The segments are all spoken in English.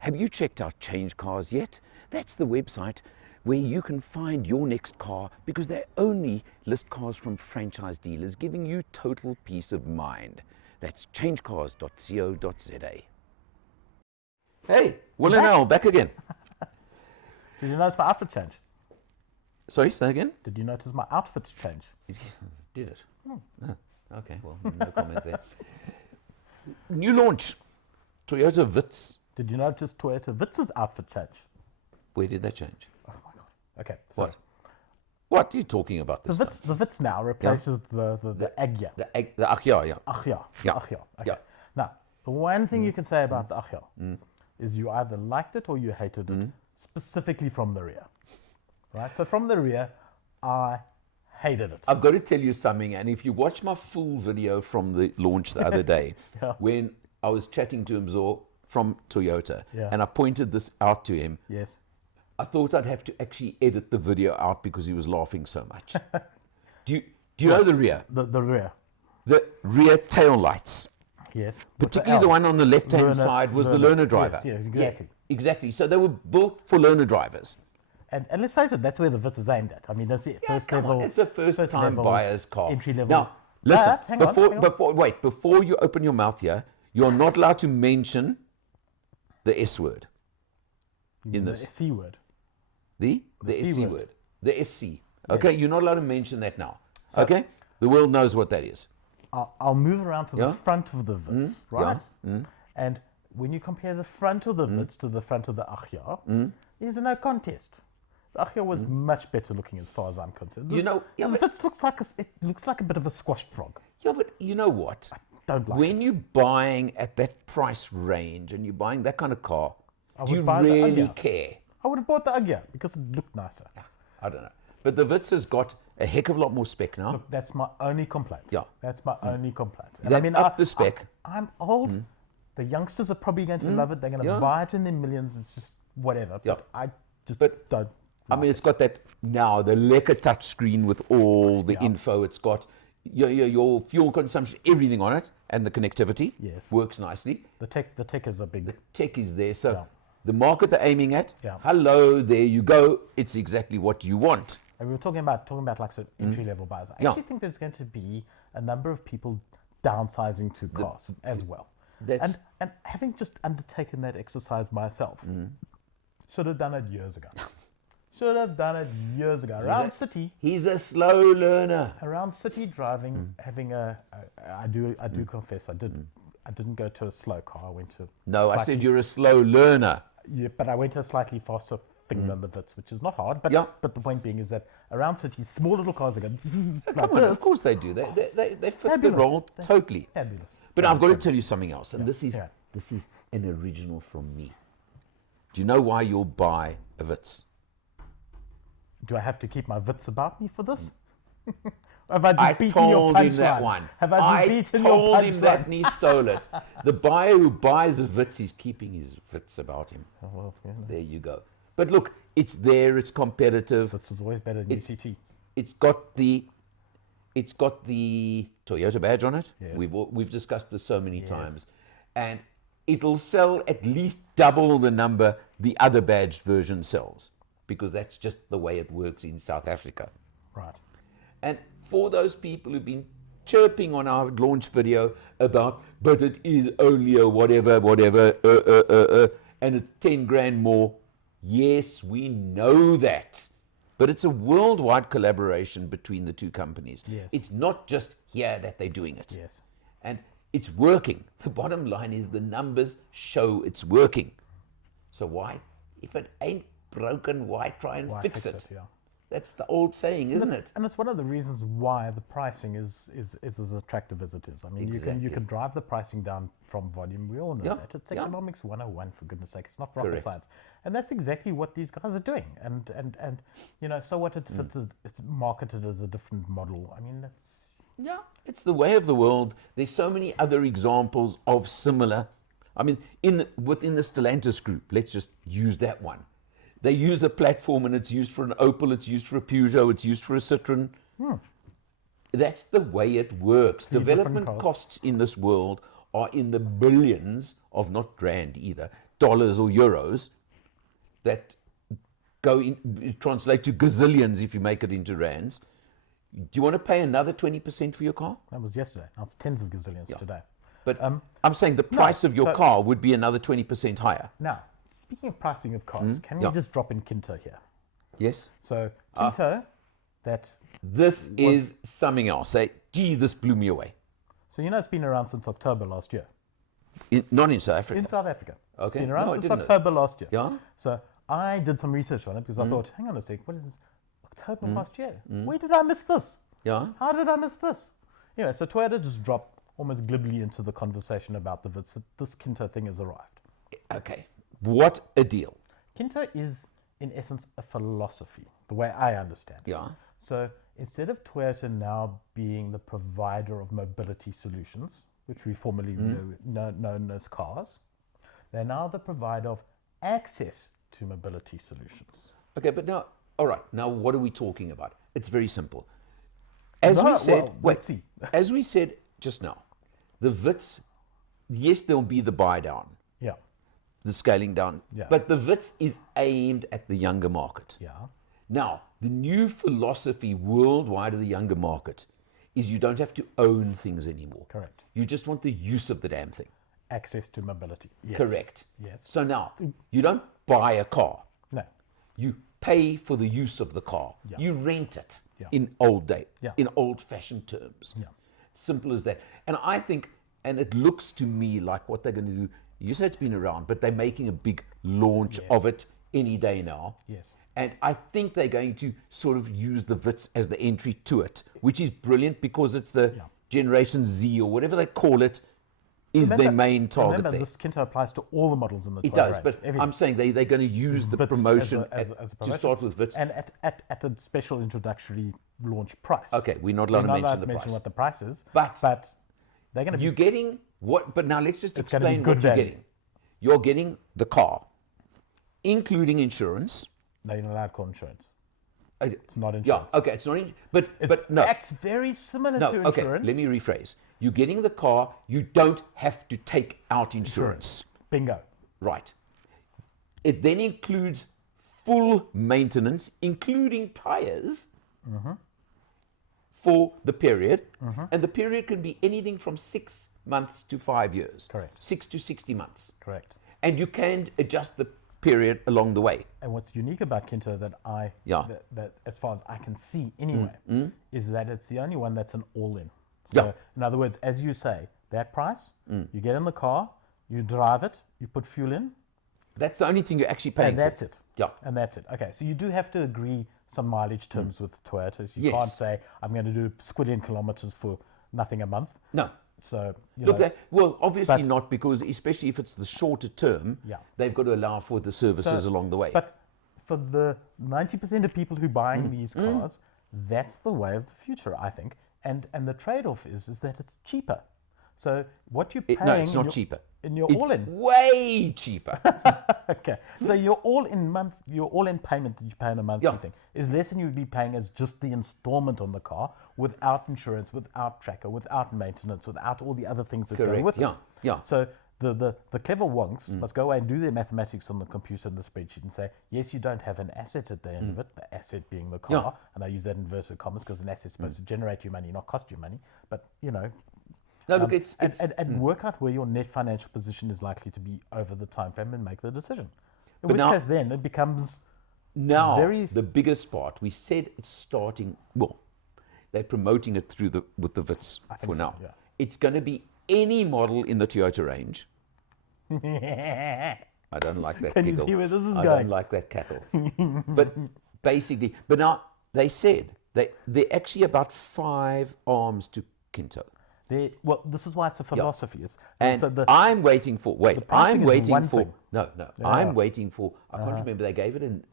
Have you checked out Change Cars yet? That's the website where you can find your next car because they only list cars from franchise dealers, giving you total peace of mind. That's changecars.co.za. Hey, Will and Al, back again. Did you notice my outfit change? Sorry, say again? Did you notice my outfit change? Did it? Oh, okay, well, no comment there. New launch, Toyota Vitz. Did you notice Toyota Vitz's outfit change? Where did that change? Oh my God. Okay. What? What are you talking about this time? The Vitz now replaces the Agya. The Achya, yeah. Achya. Yeah. Achya. Okay. Yeah. Now, the one thing you can say about the Achya is you either liked it or you hated it, specifically from the rear. Right? So from the rear, I hated it. I've got to tell you something, and if you watch my full video from the launch the other day, when I was chatting to Mzo from Toyota, and I pointed this out to him, yes, I thought I'd have to actually edit the video out because he was laughing so much. Do you know the rear? The rear. The rear tail lights. Yes. Particularly the one on the left-hand side was the learner driver. Yes, exactly. Yeah, exactly. So they were built for learner drivers. And let's face it, that's where the Vitz is aimed at. I mean, that's it. First level. It's a first-time buyer's car. Entry level. Now, listen. Hang on. Before you open your mouth here, you're not allowed to mention the S word in this. The SC word. The C SC word. word. The SC. Okay, you're not allowed to mention that now. So, okay? The world knows what that is. I'll move around to the front of the Vitz, right? Yeah. And when you compare the front of the Vitz to the front of the Achya, there's no contest. The Achya was much better looking as far as I'm concerned. You know, the Vitz looks like a bit of a squashed frog. Yeah, but you know what? Don't like when you're buying at that price range and you're buying that kind of car, do you buy the really Agya. care? I would have bought the Agya because it looked nicer. I don't know. But the Vitz has got a heck of a lot more spec now. Look, that's my only complaint. Yeah. That's my only complaint. And They've upped the spec. I'm old. The youngsters are probably going to love it. They're going to buy it in their millions. It's just whatever. Yeah. But I just But, don't. I mean, it's got that now, the lekker touch screen with all the info. It's got your fuel consumption, everything on it, and the connectivity works nicely. The tech is a big. The tech is there. So the market they're aiming at, Yeah. hello, there you go. It's exactly what you want. And we were talking about like sort of entry level buyers. I actually think there's going to be a number of people downsizing to cars as well. And having just undertaken that exercise myself, should have done it years ago. Should have done it years ago. Around city. He's a slow learner. Around city driving, having I do confess, I didn't go to a slow car. I went to. No, I said you're a slow learner. Yeah, but I went to a slightly faster thing than the Vitz, which is not hard. But but the point being is that around city, small little cars are going. Come on, of course they do. They fit the role totally. Fabulous. But I've got to tell you something else, and this is an original from me. Do you know why you'll buy a Vitz? Do I have to keep my Vitz about me for this? Have I just I beaten your told him that punchline? one. Have I just beaten your told him that punchline? and he stole it. The buyer who buys a Vitz, he's keeping his Vitz about him. Oh, well, yeah, no. There you go. But look, it's there, it's competitive. Vitz was always better than UCT. It's got the Toyota badge on it. Yes. We've discussed this so many times. And it'll sell at least double the number the other badged version sells, because that's just the way it works in South Africa. Right. And for those people who've been chirping on our launch video about, but it is only a whatever, and it's 10 grand more. Yes, we know that. But it's a worldwide collaboration between the two companies. Yes. It's not just here that they're doing it. Yes. And it's working. The bottom line is the numbers show it's working. So why? If it ain't broken, why try and fix it? Yeah. That's the old saying, isn't it? And it's one of the reasons why the pricing is as attractive as it is. I mean, you can drive the pricing down from volume. We all know that. It's economics 101, for goodness sake. It's not rocket science. And that's exactly what these guys are doing. And you know, so what it's marketed as a different model. I mean, that's it's the way of the world. There's so many other examples of similar. I mean, within the Stellantis group, let's just use that one. They use a platform and it's used for an Opel, it's used for a Peugeot, it's used for a Citroen. That's the way it works. Development costs in this world are in the billions of, not grand either, dollars or euros that translate to gazillions if you make it into rands. Do you want to pay another 20% for your car? That was yesterday. Now it's tens of gazillions today. But I'm saying the price of your car would be another 20% higher. Now, speaking of pricing of cars, can we just drop in Kinto here? Yes. So Kinto, this is something else. Say, gee, this blew me away. So it's been around since October last year. Not in South Africa. In South Africa. Okay. It's been around since October last year. Yeah. So I did some research on it because I thought, hang on a sec, what is this? October last year? Where did I miss this? Yeah. How did I miss this? Anyway, so Toyota just dropped almost glibly into the conversation about the Vitz. This Kinto thing has arrived. Okay. What a deal. Kinto is, in essence, a philosophy, the way I understand it. Yeah. So instead of Toyota now being the provider of mobility solutions, which we formerly known as cars, they're now the provider of access to mobility solutions. Okay, but now, all right, now what are we talking about? It's very simple. As we said, as we said just now, the Vitz, yes, there'll be the buy down, the scaling down, but the Vitz is aimed at the younger market. Yeah. Now, the new philosophy worldwide of the younger market is you don't have to own things anymore. Correct. You just want the use of the damn thing. Access to mobility. Yes. Correct. Yes. So now, you don't buy a car. No. You pay for the use of the car. Yeah. You rent it in old-fashioned terms. Yeah. Simple as that. And I think, and it looks to me like what they're going to do, you said it's been around, but they're making a big launch of it any day now. Yes. And I think they're going to sort of use the Vitz as the entry to it, which is brilliant because it's the Generation Z or whatever they call it, is their main target remember, there. This Kinto applies to all the models in the It Toyota does, range. but I'm saying they're going to use the promotion to start with Vitz. And at a special introductory launch price. Okay, we're not allowed to mention the price. What the price is, but they're going to be... You're getting what? But now let's just explain what you're getting. You're getting the car, including insurance. No, you're not allowed car insurance. It's not insurance. Yeah, okay, it's not. But no. It's very similar to insurance. Okay, let me rephrase. You're getting the car. You don't have to take out insurance. Bingo. Right. It then includes full maintenance, including tires, for the period. And the period can be anything from 6 months to 5 years. Correct. 6 to 60 months. Correct. And you can adjust the period along the way. And what's unique about Kinto that as far as I can see anyway, is that it's the only one that's an all-in. So in other words, as you say, that price, you get in the car, you drive it, you put fuel in. That's the only thing you're actually paying for. And that's it. Yeah. And that's it. Okay, so you do have to agree some mileage terms with Toyota. So you can't say, I'm going to do squillion kilometers for nothing a month. No. So, obviously not, because especially if it's the shorter term, they've got to allow for the services along the way. But for the 90% of people who are buying these cars, that's the way of the future, I think. And the trade-off is that it's cheaper. So what you're paying... No, it's not cheaper. And you're it's all-in. Way cheaper. Okay. So your all-in payment that you pay on a monthly thing is less than you would be paying as just the installment on the car, without insurance, without tracker, without maintenance, without all the other things that go with it. Yeah. So the clever wonks must go away and do their mathematics on the computer and the spreadsheet and say, yes, you don't have an asset at the end of it, the asset being the car, and I use that in inverted commas because an asset's supposed to generate you money, not cost you money. But, no, look, and work out where your net financial position is likely to be over the time frame and make the decision. In which case then it becomes the biggest part. We said it's starting, they're promoting it with the Vitz for now. Yeah. It's going to be any model in the Toyota range. I don't like that Can giggle. you see where this is I going? don't like that cackle. But basically, but now they said they're actually about 5 arms to Kinto. This is why it's a philosophy. I'm waiting for. I'm waiting for. Thing. No. I'm waiting for. I can't remember. They gave it in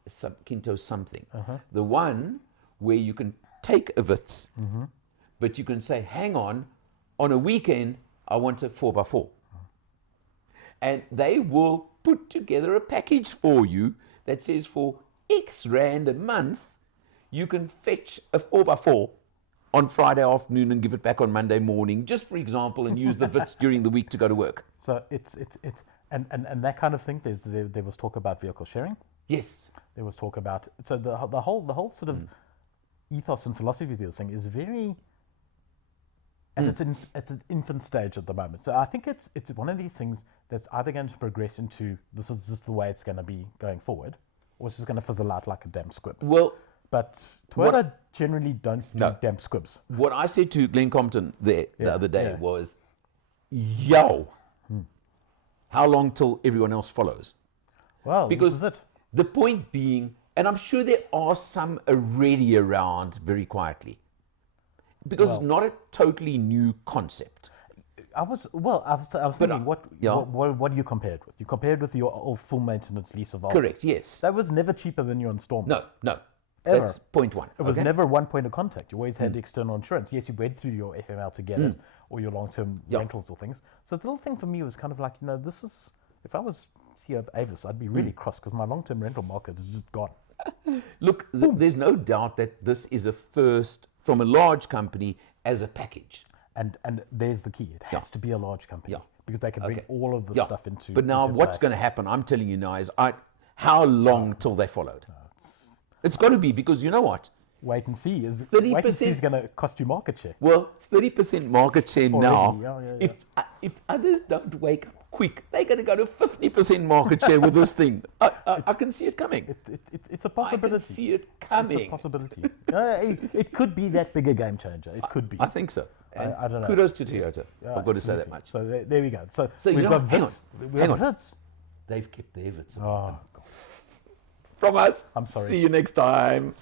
Kinto something. The one where you can take a Vitz, but you can say, "Hang on a weekend, I want a 4x4," and they will put together a package for you that says for X rand a month, you can fetch a 4x4. On Friday afternoon and give it back on Monday morning, just for example, and use the Vitz during the week to go to work. So it's And that kind of thing. There was talk about vehicle sharing. Yes. There was talk about, so the whole sort of ethos and philosophy of this thing is very, and it's an infant stage at the moment. So I think it's one of these things that's either going to progress into this is just the way it's going to be going forward, or it's just going to fizzle out like a damn squib. Well, but Toyota generally don't do damn squibs. What I said to Glenn Compton the other day was, yo, how long till everyone else follows? Well, because this is it. The point being, and I'm sure there are some already around very quietly, because it's not a totally new concept. I was thinking, what do you compare it with? You compared with your full maintenance lease of Alta. Correct, yes. That was never cheaper than your installment. No. Ever. That's point one. It was never one point of contact. You always had external insurance. Yes, you went through your FML to get it, or your long-term rentals or things. So the little thing for me was kind of like, this is, if I was CEO of Avis, I'd be really cross because my long-term rental market is just gone. Look, there's no doubt that this is a first from a large company as a package. And there's the key. It has to be a large company because they can bring all of the stuff into. But now what's going to happen, I'm telling you now, is how long till they followed? It's got to be, because you know what? Wait and see. 30% wait and see is going to cost you market share. Well, 30% market share already, now. If others don't wake up quick, they're going to go to 50% market share with this thing. I can see it coming. It's a possibility. I can see it coming. It's a possibility. It could be that big a game changer. It could be. I think so. I don't know. Kudos to Toyota. I've got to say that much. So there we go. So we've got Vitz. Hang on. Vitz. They've kept their Vitz. Oh. From us. I'm sorry. See you next time.